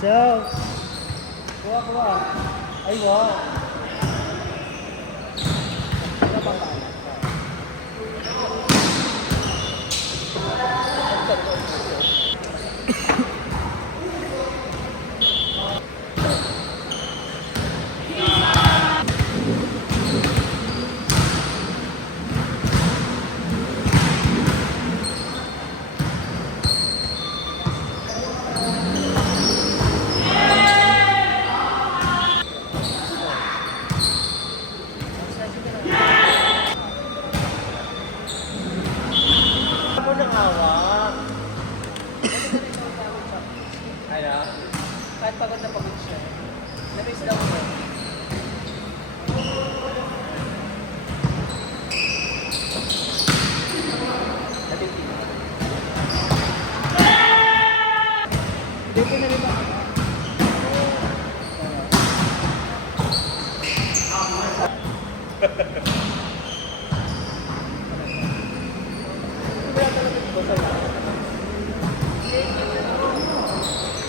Ciao! Kuha, kuha. Ay, wow. Ano ba ba? Ako nang hawak. Ano? Kahit pagod na pagod siya. Nabis daw mo. Hindi ko na rin ba?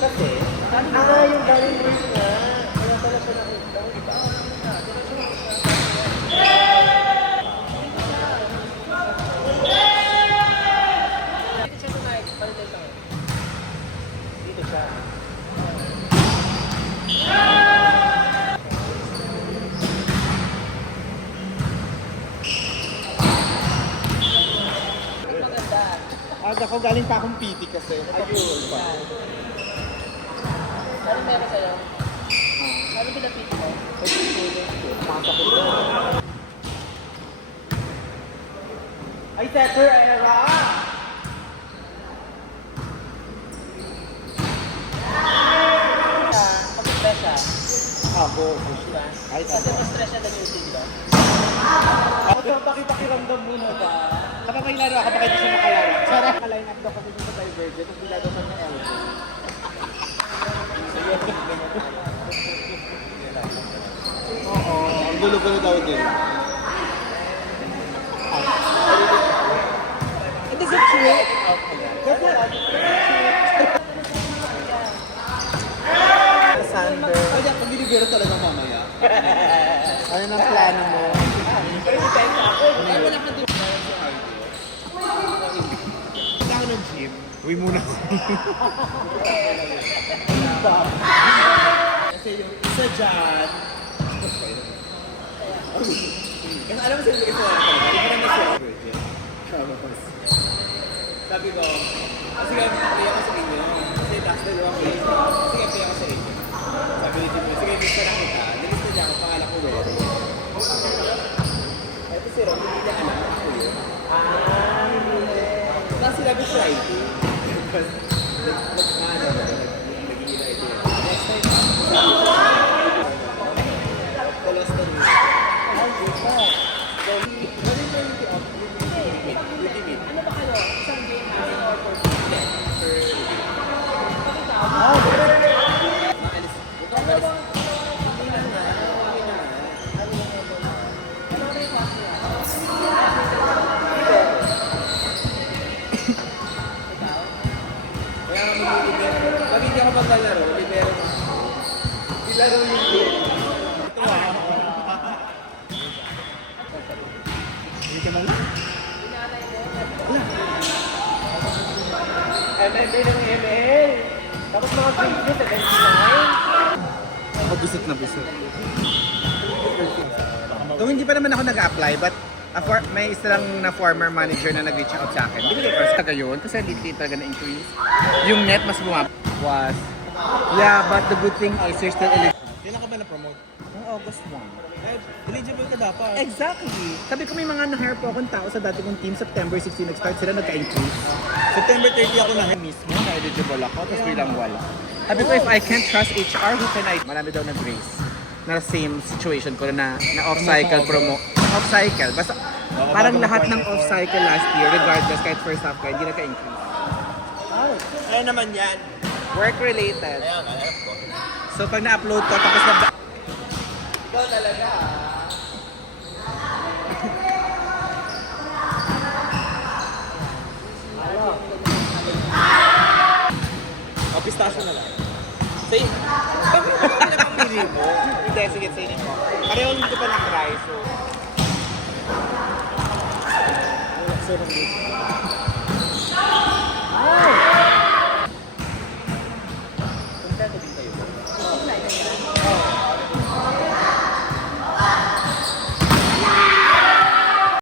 Kasi, yung galing break nga, wala pala siya nakita. Diba? Dito siya tumayo, palitan sa akin. Dito siya. Maganda. Ako galing pa akong PT kasi. Ayun. Ano meron sa'yo? Ano pinapit mo? Ay, Setter Era! Pag-stress siya. Ako. Diba? Ay, Kasi mas stress siya than usual, diba? Ako sa pakipakiramdam muna ba? Kapag may laro ako, baka hindi siya makalaro. Sarap ka-line up daw kasi dun sa Divergent, kung bila daw sa niya elbow. Oo, ang gulo-gulo daw din. Hindi sa trip. Sander. Ay, ako binibiro talaga mamaya. Ano ang plano mo? Punta ako ng gym. Uwi muna. Kasi yung isa dyan. Kasi alam mo sila kasi wala talaga. Hindi ko na siya. Sabi ko, sige, pay ako sa inyo. Kasi tax na lang ako. Sige, pay ako sa inyo. Sabi ni Jimmy, sige, lista na kita. Nilista niya ako, pangalan ko Wery. Ito si Ron, hindi niya alam ako yun. Tapos sinabi Friday. Tapos, nag-iila ito yun. Next time, talas na rin. Ano ba kayo? Isang game or 40? Kaya nga mag-ibigay. Pag hindi ako maglalaro, libero mo. Ilaro yung game. Ito Hindi ka lang? ML ng ML. Tapos mga grade nyo, 79. Bisot na bisot. So hindi pa naman ako nag-apply but may isa lang na former manager na nag-reach out sa akin. Binigay ko sa yun kasi hindi talaga na-increase. Yung net mas was. Yeah, but the good thing is you're still eligible. Kailan ka ba na-promote? Noong August 1. Eligible ka dapat. Exactly. Sabi ko may mga na-hire po akong tao sa dati kong team. September 16 nag-start sila nagka-increase. September 30 ako na Mismo na-eligible ako tapos bilang wala. Sabi ko if I can't trust HR, who can I? Marami daw nag-raise. Na same situation ko na off-cycle promo. Off-cycle. Basta parang lahat ng off-cycle last year, regardless kahit first half ka, hindi nagka-increase. Kaya naman yan. Work-related. Ayan, alam ko. So pag na-upload ko, tapos na... Ikaw talaga. O, pistachio na lang. Say, bakit ano pinapamili mo? Hindi, sige, sige mo. Pareho dito pa ng try, so...